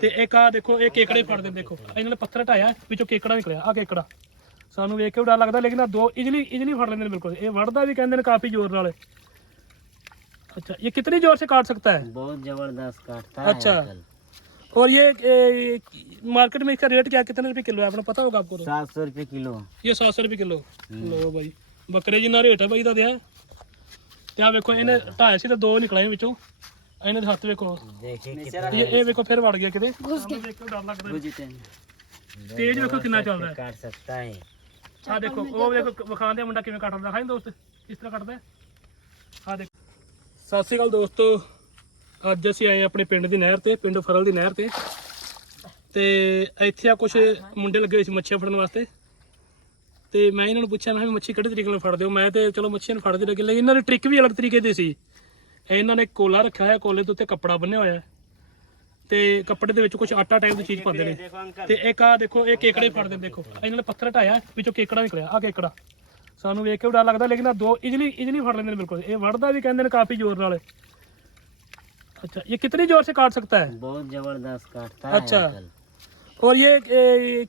ਤੇ ਇੱਕ ਆ ਦੇਖੋ ਇਹ ਕੇਕੜੇ ਫੜਦੇ ਨੇ ਦੇਖੋ ਇਹਨਾਂ ਨੇ ਪੱਥਰ ਹਟਾਇਆ ਵਿੱਚੋਂ ਕੇਕੜਾ ਨਿਕਲਿਆ ਆ ਕੇਕੜਾ ਸਾਨੂੰ ਵੇਖ ਕੇ ਵੀ ਡਰ ਲੱਗਦਾ ਲੇਕਿਨ ਆ ਦੋ ਇਜਲੀ ਇਜਲੀ ਫੜ ਲੈਂਦੇ ਨੇ ਬਿਲਕੁਲ ਇਹ ਵੜਦਾ ਵੀ ਕਹਿੰਦੇ ਨੇ ਕਾਫੀ ਜ਼ੋਰ ਨਾਲ अच्छा ये कितनी जोर से काट सकता है बहुत जबरदस्त काटता है अच्छा। आजकल। और ये ए, मार्केट में इसका रेट क्या है? कितने रुपए किलो है आपको पता होगा आपको तो सात सौ रुपये किलो ਇਹ 700 ਰੁਪਏ ਕਿਲੋ ਲੋ ਬਾਈ ਬੱਕਰੇ ਜਿੰਨਾ ਰੇਟ ਹੈ ਬਾਈ ਦਾ ਦਿਆ ਤੇ ਆ ਵੇਖੋ ਇਹਨੇ ਢਾਇਆ ਸੀ ਤੇ ਦੋ ਨਿਕਲੇ ਵਿੱਚੋਂ ਇਹਨੇ ਦੇ ਹੱਥ ਵੇਖੋ देखिए कितना ਇਹ ਇਹ ਵੇਖੋ ਫਿਰ ਵੜ ਗਿਆ ਕਿਤੇ ਸਾਨੂੰ ਦੇਖ ਕੇ ਡਰ ਲੱਗਦਾ ਤੇਜ਼ ਵੇਖੋ ਕਿੰਨਾ ਚੱਲਦਾ ਹੈ काट सकता है ਆ ਦੇਖੋ ਉਹ ਵੇਖੋ ਵਿਖਾਉਂਦੇ ਆ ਮੁੰਡਾ ਕਿਵੇਂ ਕੱਟਦਾ ਖਾਈ ਦੋਸਤ ਇਸ ਤਰ੍ਹਾਂ ਕੱਟਦਾ ਆ ਦੇਖੋ ਸਤਿ ਸ਼੍ਰੀ ਅਕਾਲ ਦੋਸਤੋ ਅੱਜ ਅਸੀਂ ਆਏ ਹਾਂ ਆਪਣੇ ਪਿੰਡ ਦੀ ਨਹਿਰ ਤੇ ਪਿੰਡ ਫਰਲ ਦੀ ਨਹਿਰ ਤੇ ਤੇ ਇੱਥੇ ਆ ਕੁਝ ਮੁੰਡੇ ਲੱਗੇ ਹੋਏ ਸੀ ਮੱਛੀਆਂ ਫੜਨ ਵਾਸਤੇ ਤੇ ਮੈਂ ਇਹਨਾਂ ਨੂੰ ਪੁੱਛਿਆ ਮੈਂ ਕਿਹਾ ਵੀ ਮੱਛੀ ਕਿਹੜੇ ਤਰੀਕੇ ਨਾਲ ਫੜਦੇ ਹੋ ਮੈਂ ਤੇ ਚਲੋ ਮੱਛੀਆਂ ਨੂੰ ਫੜਦੇ ਲੱਗੇ ਲੇਕਿਨ ਇਹਨਾਂ ਦੀ ਟ੍ਰਿਕ ਵੀ ਅਲੱਗ ਤਰੀਕੇ ਦੀ ਸੀ ਇਹਨਾਂ ਨੇ ਕੋਲਾ ਰੱਖਿਆ ਹੋਇਆ ਕੋਲੇ ਦੇ ਉੱਤੇ ਕੱਪੜਾ ਬੰਨਿਆ ਹੋਇਆ ਹੈ ਤੇ ਕੱਪੜੇ ਦੇ ਵਿੱਚ ਕੁਝ ਆਟਾ ਟਾਈਪ ਦੀ ਚੀਜ਼ ਪਾਉਂਦੇ ਨੇ देखो अंकल ਤੇ ਇੱਕ ਆ ਦੇਖੋ ਇਹ ਕੇਕੜੇ ਫੜਦੇ ਨੇ ਦੇਖੋ ਇਹਨਾਂ ਨੇ ਪੱਥਰ ਹਟਾਇਆ ਵਿੱਚੋਂ ਕੇਕੜਾ ਨਿਕਲਿਆ ਆ ਕੇਕੜਾ ਸਾਨੂੰ ਵੇਖ ਕੇ ਵੀ ਡਰ ਲੱਗਦਾ ਲੇਕਿਨ ਆ ਦੋ ਇਜਲੀ ਇਜਲੀ ਫੜ ਲੈਂਦੇ ਨੇ ਬਿਲਕੁਲ ਇਹ ਵੜਦਾ ਵੀ ਕਹਿੰਦੇ ਨੇ ਕਾਫੀ ਜ਼ੋਰ ਨਾਲ अच्छा ये कितनी जोर से काट सकता है बहुत जबरदस्त काटता है अच्छा। आजकल। और ये ए,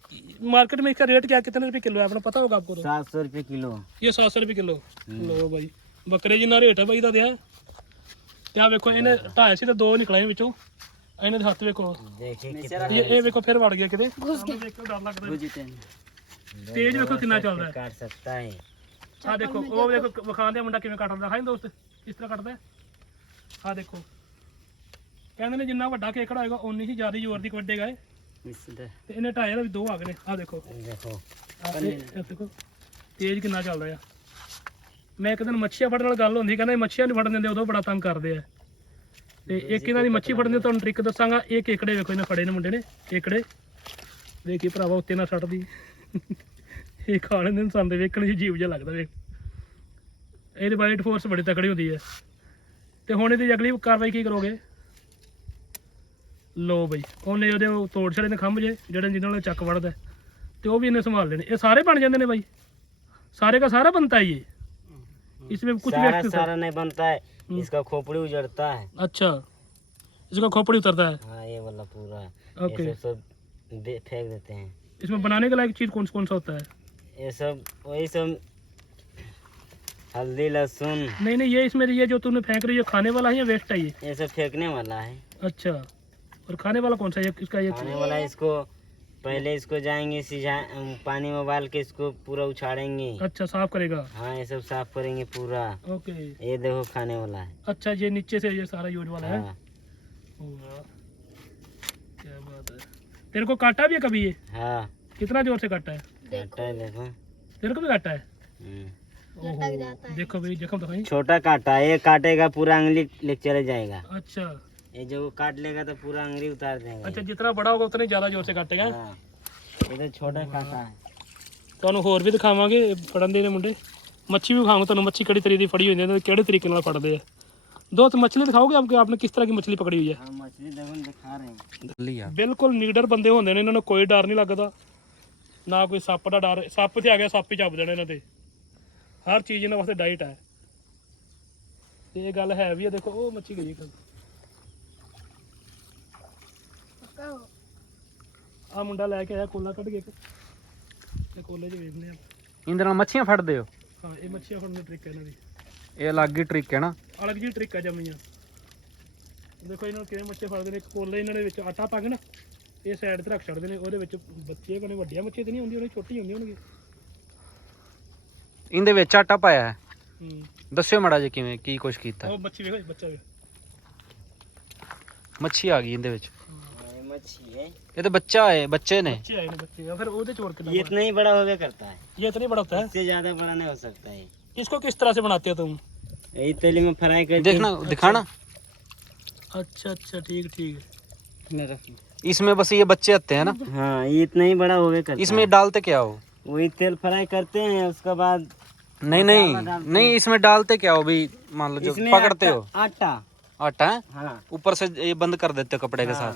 मार्केट में इसका रेट क्या है? कितने रुपए किलो है आपको पता होगा आपको तो सात सौ रुपये किलो ਇਹ 700 ਰੁਪਏ ਕਿਲੋ ਲੋ ਬਾਈ ਬੱਕਰੇ ਜਿੰਨਾ ਰੇਟ ਹੈ ਬਾਈ ਦਾ ਦਿਆ ਤੇ ਆ ਵੇਖੋ ਇਹਨੇ ਢਾਇਆ ਸੀ ਤੇ ਦੋ ਨਿਕਲੇ ਸੀ ਵਿੱਚੋਂ। ਇਹਨੇ ਦੇ ਹੱਥ ਵੇਖੋ। ਦੇਖੀ ਇਹ ਵੇਖੋ ਫਿਰ ਵੜ ਗਿਆ ਕਿਤੇ। ਘੁਸ ਡਰ ਲੱਗਦਾ ਤੇਜ਼ ਵੇਖੋ ਕਿੰਨਾ ਚੱਲਦਾ ਕਰ ਸਕਦਾ ਹੈ। ਆ ਦੇਖੋ ਉਹ ਵੇਖੋ ਵਿਖਾਉਂਦੇ ਮੁੰਡਾ ਕਿਵੇਂ ਕੱਟਦਾ ਹੈ ਦੋਸਤ ਇਸ ਤਰ੍ਹਾਂ ਕੱਟਦਾ ਆ ਦੇਖੋ। ਕਹਿੰਦੇ ਨੇ ਜਿੰਨਾ ਵੱਡਾ ਕੇਕੜਾ ਹੋਏਗਾ ਉਨੀ ਹੀ ਜ਼ਿਆਦਾ ਜ਼ੋਰ ਦੀ ਵੱਡੇਗਾ ਇਹ। ਤੇ ਇਹਨੇ ਟਾਇਰ ਵੀ ਦੋ ਆ ਗਏ ਨੇ। ਆ ਦੇਖੋ। ਦੇਖੋ। ਤੇਜ਼ ਕਿੰਨਾ ਚੱਲਦਾ ਆ। ਮੈਂ ਇੱਕ ਦਿਨ ਮੱਛੀਆਂ ਫੜਨ ਨਾਲ ਗੱਲ ਹੁੰਦੀ ਕਹਿੰਦਾ ਮੱਛੀਆਂ ਨਹੀਂ ਫੜਨ ਦਿੰਦੇ ਉਦੋਂ ਬੜਾ ਤੰਗ ਕਰਦੇ ਆ। ਤੇ ਇੱਕ ਇਹਨਾਂ ਦੀ ਮੱਛੀ ਫੜਨ ਦੀ ਤੁਹਾਨੂੰ ਟ੍ਰਿਕ ਦੱਸਾਂਗਾ ਇਹ ਕੇਕੜੇ ਵੇਖੋ ਇਹਨਾਂ ਫੜੇ ਨੇ ਮੁੰਡੇ ਨੇ ਕੇਕੜੇ। ਦੇਖੀ ਭਰਾਵਾ ਉੱਤੇ ਨਾ ਛੱਡਦੀ ਇਹ ਖਾ ਲੈਂਦੇ ਇਨਸਾਨ ਵੇਖਣ ਵਿੱਚ ਜੀਵ ਜਿਹਾ ਲੱਗਦਾ ਵੇਖ। ਇਹਦੇ ਬਾਈਟ ਫੋਰਸ ਬੜੀ ਤਕੜੀ ਹੁੰਦੀ ਹੈ ਤੇ ਹੁਣ ਇਹਦੀ ਅਗਲੀ ਕਾਰਵਾਈ ਕੀ ਕਰੋਗੇ? ਲੋ ਬਈ ਉਹਨੇ ਉਹਦੇ ਤੋੜ ਛੜੇ ਨੇ ਖੰਭ ਜੇ ਜਿਹੜੇ ਜਿਹਨਾਂ ਨਾਲ ਚੱਕ ਵੜਦਾ। ਤੇ ਉਹ ਵੀ ਇਹਨੇ ਸੰਭਾਲ ਲੈਣੇ। ਇਹ ਸਾਰੇ ਬਣ ਜਾਂਦੇ ਨੇ ਬਾਈ। ਸਾਰੇ ਦਾ ਸਾਰਾ ਬਣਤਾ ਹੀ ਇਹ। इसमें कुछ सारा वेस्ट सारा नहीं बनता है। इसका खोपड़ी उजड़ता है। अच्छा। इसका खोपड़ी उतरता है? हाँ ये वाला पूरा ओके। सब सब दे- फेंक देते हैं। इसमें बनाने के लायक चीज़ कौन कौन सा होता है? ये सब वही सब हल्दी लहसुन। नहीं नहीं ये इसमें ये जो तुमने फेंक रही है खाने वाला है या वेस्ट है ये? ये सब फेंकने वाला है। अच्छा। और खाने वाला कौन सा है? ये इसका ये खाने वाला इसको पहले इसको जाएँगे सिझा पानी में उबाल के इसको पूरा उछाड़ेंगे अच्छा साफ़ करेगा? हाँ ये सब साफ़ करेंगे पूरा। ओके। ये देखो खाने वाला है। अच्छा ये नीचे से ये सारा यूज़ वाला हाँ? वाह, क्या बात है। तेरे को काटा भी है कभी ये? हाँ। कितना ज़ोर से काटा है? काटा है देखो। तेरे को भी काटा है? हम्म। देखो भाई जख्म दिखाई। छोटा काटा है ये काटेगा पूरा अंगली ले चले जाएगा। अच्छा। ये जो काट लेगा तो पूरा अंगली उतार देगा अच्छा जितना बड़ा होगा उतना ही ज्यादा जोर से काटेगा हाँ ये तो छोटा काटा है ਤੁਹਾਨੂੰ ਹੋਰ ਵੀ ਦਿਖਾਵਾਂਗੇ ਫੜਨ ਦੇ ਨੇ ਮੁੰਡੇ ਮੱਛੀ ਵੀ ਦਿਖਾਵਾਂਗੇ ਤੁਹਾਨੂੰ ਮੱਛੀ ਕਿਹੜੀ ਤਰੀਕੇ ਦੀ ਫੜੀ ਹੋਈ ਹੈ ਤੇ ਕਿਹੜੇ ਤਰੀਕੇ ਨਾਲ ਫੜਦੇ ਆ ਦੋਸਤ ਮੱਛਲੀ ਦਿਖਾਓਗੇ ਆਪਕੇ आपने किस तरह की मछली पकड़ी हुई है हाँ मछली देखो दिखा रहे हैं ਬਿਲਕੁਲ ਨੀਡਰ ਬੰਦੇ ਹੁੰਦੇ ਨੇ ਇਹਨਾਂ ਨੂੰ ਕੋਈ ਡਰ ਨਹੀਂ ਲੱਗਦਾ ਨਾ ਕੋਈ ਸੱਪ ਦਾ ਡਰ ਸੱਪ ਤੇ ਆ ਗਿਆ ਸੱਪ ਹੀ ਚੱਬ ਦੇਣਾ ਇਹਨਾਂ ਤੇ ਹਰ ਚੀਜ਼ ਇਹਨਾਂ ਵਾਸਤੇ ਡਾਈਟ ਹੈ ਤੇ ਇਹ ਗੱਲ ਹੈ ਵੀ ਆ ਦੇਖੋ ਉਹ ਮੱਛੀ ਗਈ ਇੱਕ ਆ ਮੁੰਡਾ ਲੈ ਕੇ ਆਇਆ ਕੋਲਾ ਕੱਢ ਕੇ ਇੱਕ। ਤੇ ਕੋਲੇ 'ਚ ਵੇਖਦੇ ਆ। ਇਹਦੇ ਨਾਲ ਮੱਛੀਆਂ ਫੜਦੇ ਹੋ? ਹਾਂ ਇਹ ਮੱਛੀਆਂ ਫੜਨ ਦੀ ਟ੍ਰਿਕ ਹੈ ਇਹਨਾਂ ਦੀ। ਇਹ ਅਲੱਗ ਹੀ ਟ੍ਰਿਕ ਹੈ ਨਾ? ਅਲੱਗ ਜੀ ਟ੍ਰਿਕ ਆ ਜੰਮੀਆਂ। ਦੇਖੋ ਇਹਨਾਂ ਨੂੰ ਕਿਵੇਂ ਮੱਛੀ ਫੜਦੇ ਨੇ। ਇੱਕ ਕੋਲੇ ਇਹਨਾਂ ਦੇ ਵਿੱਚ ਆਟਾ ਪਾ ਕੇ ਨਾ ਇਹ ਸਾਈਡ ਤੇ ਰੱਖ ਛੱਡਦੇ ਨੇ। ਉਹਦੇ ਵਿੱਚ ਬੱਚੇ ਕੋਨੇ ਵੱਡੀਆਂ ਮੱਛੀ ਤੇ ਨਹੀਂ ਹੁੰਦੀ ਉਹਨੇ ਛੋਟੀ ਹੁੰਦੀ ਹੋਣਗੇ ਇਹਦੇ ਵਿੱਚ ਆਟਾ ਪਾਇਆ ਹੈ? ਹੂੰ। ਦੱਸਿਓ ਮੜਾ ਜੀ ਕਿਵੇਂ ਕੀ ਕੁਛ ਕੀਤਾ ਉਹ ਮੱਛੀ ਵੇਖੋ ਬੱਚਾ ਵੇਖ। ਮੱਛੀ ਆ ਗਈ ਇਹਦੇ ਵਿੱਚ। ये तो बच्चा है बच्चे ने। बच्चे इतना ही। बड़ा? हो गया करता है। ये इतना ही बड़ा होता है? ज़्यादा बड़ा नहीं हो सकता है इसको किस तरह से बनाते हो तुम? यही तेल में फ्राई कर देखना दिखाना। अच्छा अच्छा ठीक ठीक। इसमें बस ये बच्चे आते हैं ना? हाँ ये इतना ही बड़ा हो गया करता इसमें डालते क्या हो? वही तेल फ्राई करते हैं उसके बाद नहीं नहीं नहीं इसमें डालते क्या हो? भी मान लो जो पकड़ते हो। आटा आटा। हाँ। ऊपर हाँ। से ये बंद कर देते हो कपड़े हाँ। के साथ।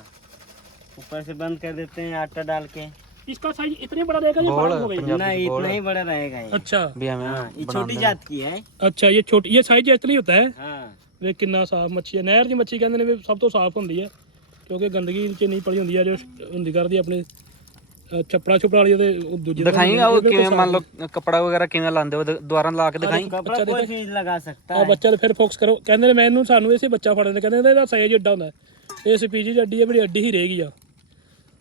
ऊपर से बंद कर देते हैं आटा डाल के इसका साइज इतने बड़ा रहेगा या बोल बड़ा हो गई पंजाबी नहीं से बोल इतना ही बड़ा रहेगा ये अच्छा भी हमें हाँ ये बना छोटी देना। जात की है ਅੱਛਾ ਇਹ ਛੋਟੀ ਇਹ ਸਾਈਜ਼ ਇਤਨੀ ਹੁੰਦਾ ਹੈ हाँ ਵੇ ਕਿੰਨਾ ਸਾਫ ਮੱਛੀ ਹੈ ਨਹਿਰ ਦੀ ਮੱਛੀ ਕਹਿੰਦੇ ਨੇ ਵੀ ਸਭ ਤੋਂ ਸਾਫ ਹੁੰਦੀ ਹੈ ਕਿਉਂਕਿ ਗੰਦਗੀ ਚ ਨਹੀਂ ਪੜੀ ਹੁੰਦੀ ਆ ਜੋ ਹੁੰਦੀ ਕਰਦੀ ਆਪਣੇ ਅਹ, ਛੱਪੜਾ ਛੁਪੜਾ ਵਾਲੀ ਉਹਦੇ ਉਹ ਦੂਜੇ ਦਾ ਦਿਖਾਈ ਹੁੰਦੀ ਉਹ ਇਹ ਬਿਲਕੁਲ ਕਿਵੇਂ ਮੰਨ ਸਾਫ਼ ਲਓ ਕੱਪੜਾ ਵਗੈਰਾ ਕਿਵੇਂ ਲਾਉਂਦੇ ਹੋ ਦ- ਦੁਬਾਰਾ ਲਾ ਕੇ ਦਿਖਾਈ कपड़ा अच्छा, कोई देखो। चीज लगा सकता ਆ है ਬੱਚਾ ਤੇ ਫਿਰ ਫੋਕਸ ਕਰੋ ਕਹਿੰਦੇ ਨੇ ਮੈਨੂੰ ਸਾਨੂੰ ਇਸੇ ਬੱਚਾ ਫੜਨ ਦੇ ਕਹਿੰਦੇ ਇਹਦਾ ਸਾਈਜ਼ ਏਡਾ ਹੁੰਦਾ ਹੈ। ਇਸ ਪੀਜੀ ਚ ਅੱਡੀ ਹੈ ਬੜੀ ਅੱਡੀ ਹੀ ਰਹੇਗੀ ਆ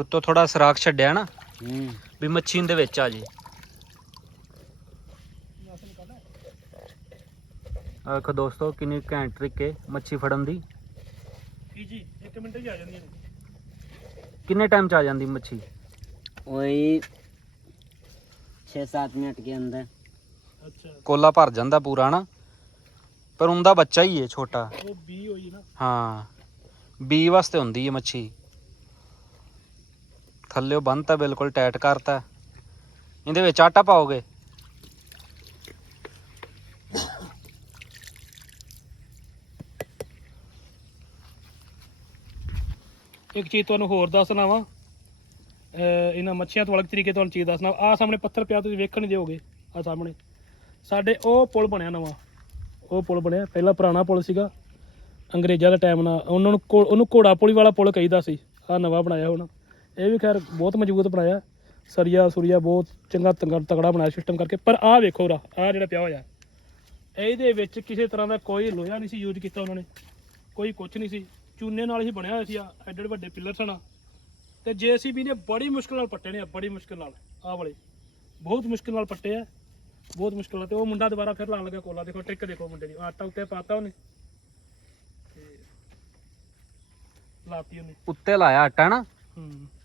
ਉੱਤੋਂ ਥੋੜਾ ਸਰਾਖ ਛੱਡਿਆ ਨਾ ਹੂੰ। ਵੀ ਮੱਛੀ ਦੇ ਵਿੱਚ ਆ ਜੀ। ਆਖੋ ਦੋਸਤੋ ਕਿੰਨੀ ਘੈਂਟ ਟ੍ਰਿਕ ਮੱਛੀ ਫੜਨ ਦੀ। ਜੀ ਜੀ 1 ਮਿੰਟ ਹੀ ਆ ਜਾਂਦੀਆਂ ਨੇ ਕਿੰਨੇ ਟਾਈਮ ਚ ਆ ਜਾਂਦੀ ਮੱਛੀ? ਉਹੀ 6-7 ਮਿੰਟ ਦੇ ਅੰਦਰ। ਅੱਛਾ। ਕੋਲਾ ਭਰ ਜਾਂਦਾ ਪੂਰਾ ਨਾ ਪਰ ਉਹਦਾ ਬੱਚਾ ਹੀ ਹੈ ਛੋਟਾ। ਉਹ 20 ਹੋਈ ਨਾ। ਹਾਂ। ਬੀ ਵਾਸਤੇ ਹੁੰਦੀ ਹੈ ਮੱਛੀ। ਥੱਲੇੋਂ ਬੰਨਤਾ ਬਿਲਕੁਲ ਟਾਈਟ ਕਰਤਾ। ਇਹਦੇ ਵਿੱਚ ਆਟਾ ਪਾਓਗੇ? ਇੱਕ ਚੀਜ਼ ਤੁਹਾਨੂੰ ਹੋਰ ਦੱਸਣਾ ਵਾ। ਇਹਨਾਂ ਮੱਛੀਆਂ ਤੋਂ ਅਲੱਗ ਤਰੀਕੇ ਤੁਹਾਨੂੰ ਚੀਜ਼ ਦੱਸਣਾ। ਆ ਸਾਹਮਣੇ ਪੱਥਰ ਪਿਆ, ਤੁਸੀਂ ਵੇਖਣ ਦਿਓਗੇ। ਆ ਸਾਹਮਣੇ। ਸਾਡੇ ਉਹ ਪੁਲ ਬਣਿਆ ਨਵਾਂ। ਉਹ ਪੁਲ ਬਣਿਆ। ਪਹਿਲਾਂ ਪੁਰਾਣਾ ਪੁਲ ਸੀਗਾ। ਅੰਗਰੇਜ਼ਾਂ ਦੇ ਟਾਈਮ ਨਾਲ। ਉਹਨਾਂ ਨੂੰ ਘੋ- ਉਹਨੂੰ ਘੋੜਾ ਪੁਲੀ ਵਾਲਾ ਪੁਲ ਕਹੀਦਾ ਸੀ। ਆ ਨਵਾਂ ਬਣਾਇਆ ਹੁਣ। ਇਹ ਵੀ ਖੈਰ ਬਹੁਤ ਮਜ਼ਬੂਤ ਬਣਾਇਆ। ਸਰੀਆ ਸੁਰੀਆ ਬਹੁਤ ਚੰਗਾ ਤੰਗਾ- ਤਗੜਾ ਬਣਾਇਆ ਸਿਸਟਮ ਕਰਕੇ। ਪਰ ਆਹ ਵੇਖੋ ਰਾ ਆਹ ਜਿਹੜਾ ਪਿਆ ਹੋਇਆ। ਇਹਦੇ ਵਿੱਚ ਕਿਸੇ ਤਰ੍ਹਾਂ ਦਾ ਕੋਈ ਲੋਹਾ ਨਹੀਂ ਸੀ ਯੂਜ਼ ਕੀਤਾ ਉਹਨਾਂ ਨੇ। ਕੋਈ ਕੁਝ ਨਹੀਂ ਸੀ। ਚੂਨੇ ਨਾਲ ਹੀ ਬਣਿਆ ਹੋਇਆ ਸੀ ਆ ਐਡੇ ਵੱਡੇ ਪਿੱਲਰ ਸਨ ਤੇ ਜੀਸੀਬੀ ਨੇ ਬੜੀ ਮੁਸ਼ਕਲ ਨਾਲ ਪੱਟੇ ਨੇ ਬੜੀ ਮੁਸ਼ਕਲ ਨਾਲ ਆਹ ਵਾਲੇ। ਬਹੁਤ ਮੁਸ਼ਕਲ ਨਾਲ ਪੱਟੇ ਆ ਬਹੁਤ ਮੁਸ਼ਕਲ ਨਾਲ। ਤੇ ਉਹ ਮੁੰਡਾ ਦੁਬਾਰਾ ਫਿਰ ਲਾਣ ਲੱਗਾ ਕੋਲਾ। ਦੇਖੋ ਟ੍ਰਿਕ ਦੇਖੋ ਮੁੰਡੇ ਦੀ। ਆਟਾ ਉੱਤੇ ਪਾਤਾ ਉਹਨੇ। ਤੇ ਲਾਤੀ ਉਹਨੇ। ਉੱਤੇ ਲਾਇਆ ਆਟਾ ਨਾ? ਹੂੰ।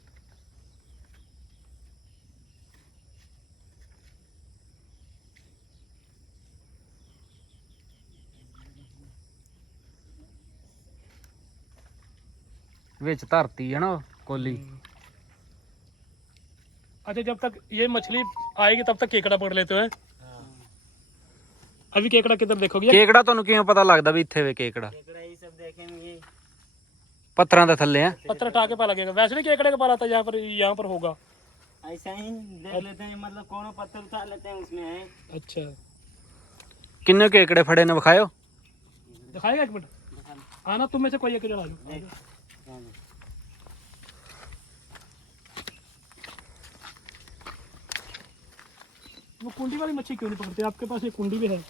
ਵਿੱਚ ਧਰਤੀ ਹੈ ਨਾ ਉਹ ਕੋਲੀ अच्छा जब तक ये मछली आएगी तब तक केकड़ा पकड़ लेते हैं अभी केकड़ा किधर देखोगे ਕੇਕੜਾ ਤੁਹਾਨੂੰ ਕਿਵੇਂ ਪਤਾ ਲੱਗਦਾ ਵੀ ਇੱਥੇ ਵੇ ਕੇਕੜਾ केकड़ा ये सब देखेंगे ਪੱਥਰਾਂ ਦੇ ਥੱਲੇ ਆ पत्थर उठा के पा लगेगा वैसे नहीं केकड़े का पाला था यहाँ पर यहाँ पर होगा ऐसा ही देख लेते हैं मतलब कौन पत्थर उठा लेते हैं उसमें है अच्छा ਕਿੰਨੇ ਕੇਕੜੇ ਫੜੇ ਨੇ ਵਿਖਾਇਓ दिखाएगा एक मिनट आना तुम में से कोई एक जन आ जाओ देख वो कुंडी वाली मच्छी क्यों नहीं पकड़ते आपके पास ये कुंडी भी है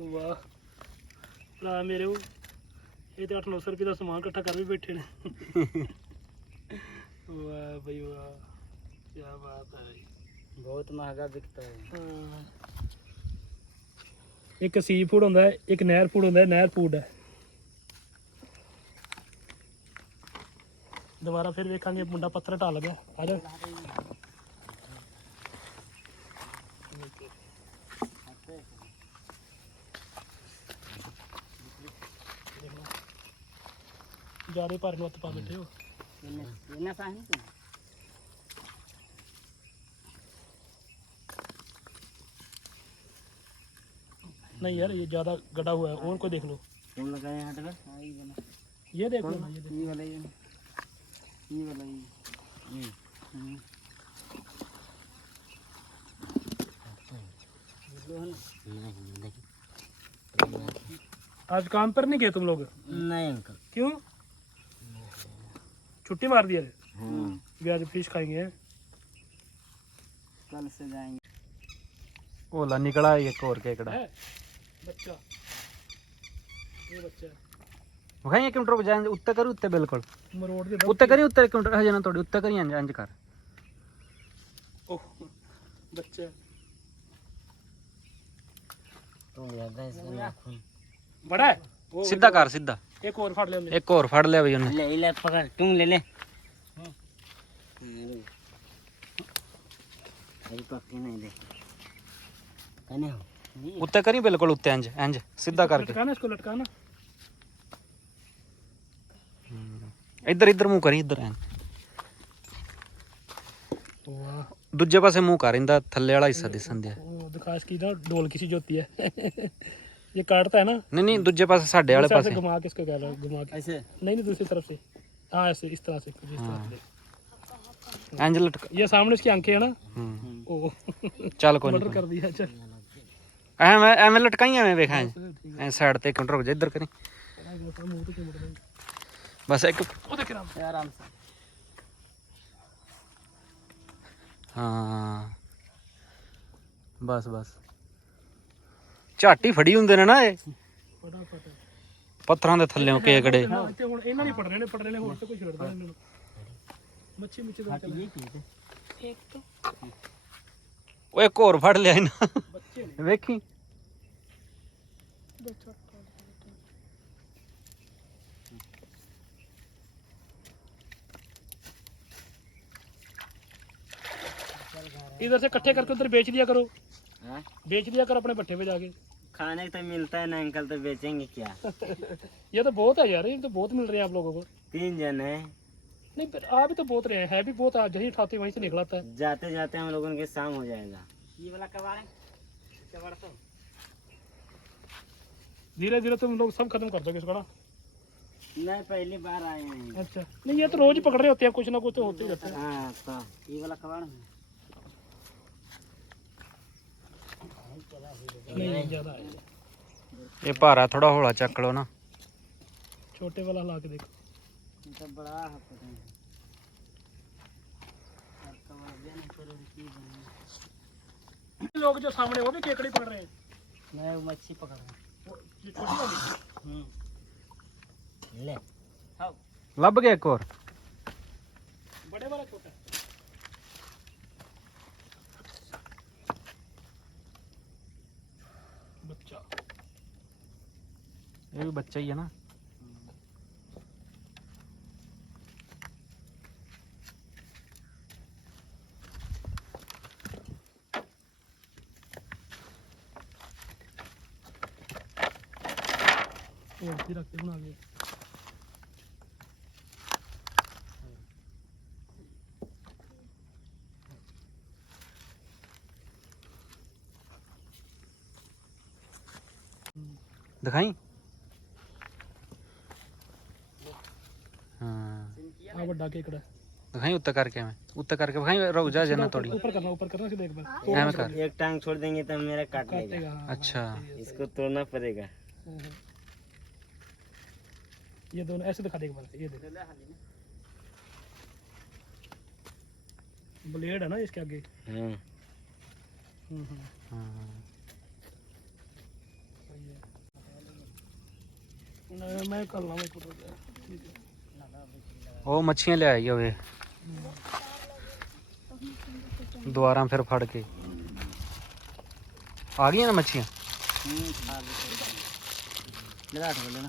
ਵਾਹ ਭਰਾ ਮੇਰੇ ਉਹ ਇਹ ਤੇ 8-900 ਰੁਪਏ ਦਾ ਸਮਾਨ ਇਕੱਠਾ ਕਰ ਵੀ ਬੈਠੇ ਨੇ ਵਾਹ ਬਈ ਵਾਹ ਕੀ ਬਾਤ ਹੈ ਬਹੁਤ ਮਹਿੰਗਾ ਵਿਕਦਾ ਹੈ। ਇੱਕ ਸੀ ਫੂਡ ਹੁੰਦਾ ਇੱਕ ਨਹਿਰ ਫੂਡ ਹੁੰਦਾ ਨਹਿਰ ਫੂਡ ਹੈ। ਦੁਬਾਰਾ ਫਿਰ ਵੇਖਾਂਗੇ ਮੁੰਡਾ ਪੱਥਰ ਢਾਲ ਗਿਆ ਆ ਜਾ ਜ਼ਿਆਦਾ ਭਰਨ ਨੂੰ ਹੱਥ ਪਾ ਬੈਠੇ ਹੋ। ਇਹਨਾਂ ਸਾਹ ਨਹੀਂ इतना ही यार ये ज़्यादा गड़ा हुआ है। और को देख लो। हाँ, ये देखो ना ये आज काम पर नहीं गए तुम लोग? नहीं अंकल। क्यों? छुट्टी मार दिया हम्म। आज फ़िश खाएँगे। कल से जाएँगे। ओला निकला एक और केकड़ा। ਬੱਚਾ। ਇਹ ਬੱਚਾ। ਵਖਾਈ ਕੰਟਰੋਲ ਉੱਤੇ ਕਰੂ ਉੱਤੇ ਬਿਲਕੁਲ। ਉੱਤੇ ਕਰੀ ਉੱਤੇ ਕੰਟਰੋਲ ਹਜੇ ਨਾ ਤੁਹਾਡੀ ਉੱਤੇ ਕਰੀ ਇੰਜ ਕਰ। ਸਿੱਧਾ ਕਰ ਸਿੱਧਾ। ਇੱਕ ਹੋਰ ਫੜ ਲਿਆ ਇੱਕ ਹੋਰ ਫੜ ਲਿਆ ਬਈ ਉਹਨੇ। ਲੈ ਲੈ ਪਕੜ ਤੂੰ ਲੈ ਲੈ। ਅਰੇ ਪੱਕੇ ਨਹੀਂ ਦੇ। ਕਨੇ ਹੋ। उत्ते करी बिल्कुल उत्ते इंज इंज सीधा करके लटकाना इसको लटकाना इधर इधर मुँह करी इधर इंज दूजे पासे मुँह कर इंदा थल्ले वाला हिस्सा दिसन दिया दिखा इसकी ना डोल किसी जोती है ये काटता है ना नहीं नहीं दूजे पासे साडे वाले पासे घुमा के इसको कह लो घुमा के ऐसे नहीं नहीं दूसरी तरफ़ से हाँ ऐसे इस तरह से कुछ इस तरह से एंजल ये सामने इसकी आँखें है ना ओ चल कोई नहीं कर दिया चल ਐਵੇਂ ਐਵੇਂ ਲਟਕਾਈਆਂ ਐਵੇਂ ਵੇਖਾਂ ਐ ਸਾਈਡ ਤੇ ਕੰਟਰ ਰੁਕ ਜਾ ਇੱਧਰ ਕਰੀ। ਬਸ ਇੱਕ ਉਹਦੇ ਕਰਾਮ ਆਰਾਮ ਸੇ। ਹਾਂ। ਬਸ ਬਸ। ਝਾਟੀ ਫੜੀ ਹੁੰਦੇ ਨੇ ਨਾ ਇਹ। ਫਟਾਫਟ। ਪੱਥਰਾਂ ਦੇ ਥੱਲੇੋਂ ਕੇਕੜੇ ਤੇ ਹੁਣ ਇਹਨਾਂ ਨਹੀਂ ਪੜਨੇ ਨੇ ਪੜਨੇ ਨੇ ਹੋਰ ਤਾਂ ਕੋਈ ਛੱਡਦਾ ਇਹਨਾਂ ਨੂੰ ਮੱਛੀ ਮੁੱਛੀ ਦਾ ਚੱਲ। ਇੱਕ। ਤੋਂ ਉਹ ਇੱਕ ਹੋਰ ਫੜ ਲਿਆ ਇਹਨਾਂ। ਬੱਚੇ ਨੇ ਵੇਖੀ इधर से इकट्ठे करके उधर बेच दिया करो हाँ? बेच दिया करो अपने भट्टे पे जाके खाने को तो मिलता है ना अंकल तो बेचेंगे क्या ये तो बहुत है यार ये तो बहुत मिल रहे हैं आप लोगों को तीन जन है नहीं पर आ भी तो बहुत रहे हैं है भी बहुत है जहीं उठाते वहीं से निकलाता है जाते जाते हम लोगों के शाम हो जाएगा ये वाला कबाड़ है कबाड़ तो धीरे धीरे तुम लोग सब खत्म कर दोगे इसका नहीं पहली बार आए हैं। अच्छा। नहीं ये तो रोज ही पकड़ रहे होते हैं कुछ ना कुछ तो होते ही रहता है। ये वाला भारा थोड़ा होला चक लो ना। छोटे वाला ला के देखो। तो बड़ा है। लोग जो सामने वो भी केकड़ी पकड़ रहे हैं। मैं मच्छी पकड़ रहा हूँ। हम्म। ले। हाँ। लब गया एक और। बड़े वाला छोटा। बच्चा। ये भी बच्चा ही है ना। और भी रखते बना लिए ਦਿਖਾਈ ਹਾਂ हाँ बड़ा केकड़ा ਦਿਖਾਈ ਉੱਤੇ ਕਰਕੇ ਐਵੇਂ ਉੱਤੇ ਕਰਕੇ ਵਿਖਾਈ ਰੁਕ ਜਾ ਜਨਾ ਤੋੜੀ ऊपर करना ऊपर करना सीधे एक बार ਐਵੇਂ ਕਰ एक टांग छोड़ देंगे तो मेरा काट लेगा काटेगा हाँ, अच्छा इसको तोड़ना पड़ेगा हाँ, हाँ। ये दोनों ऐसे दिखा दे एक बार ये देख ब्लेड है ना इसके आगे हाँ हम्म, हम्म, ਹਾਂ सही है नहीं, मैं कर लाऊंगा एक बार, ठीक है ਉਹ ਮੱਛੀਆਂ ਲਿਆਈ ਹੋਵੇ ਦੁਆਰਾ ਫਿਰ ਫੜ ਕੇ ਆ ਗਈਆਂ ਨਾ ਮੱਛੀਆਂ मेरा बोले ना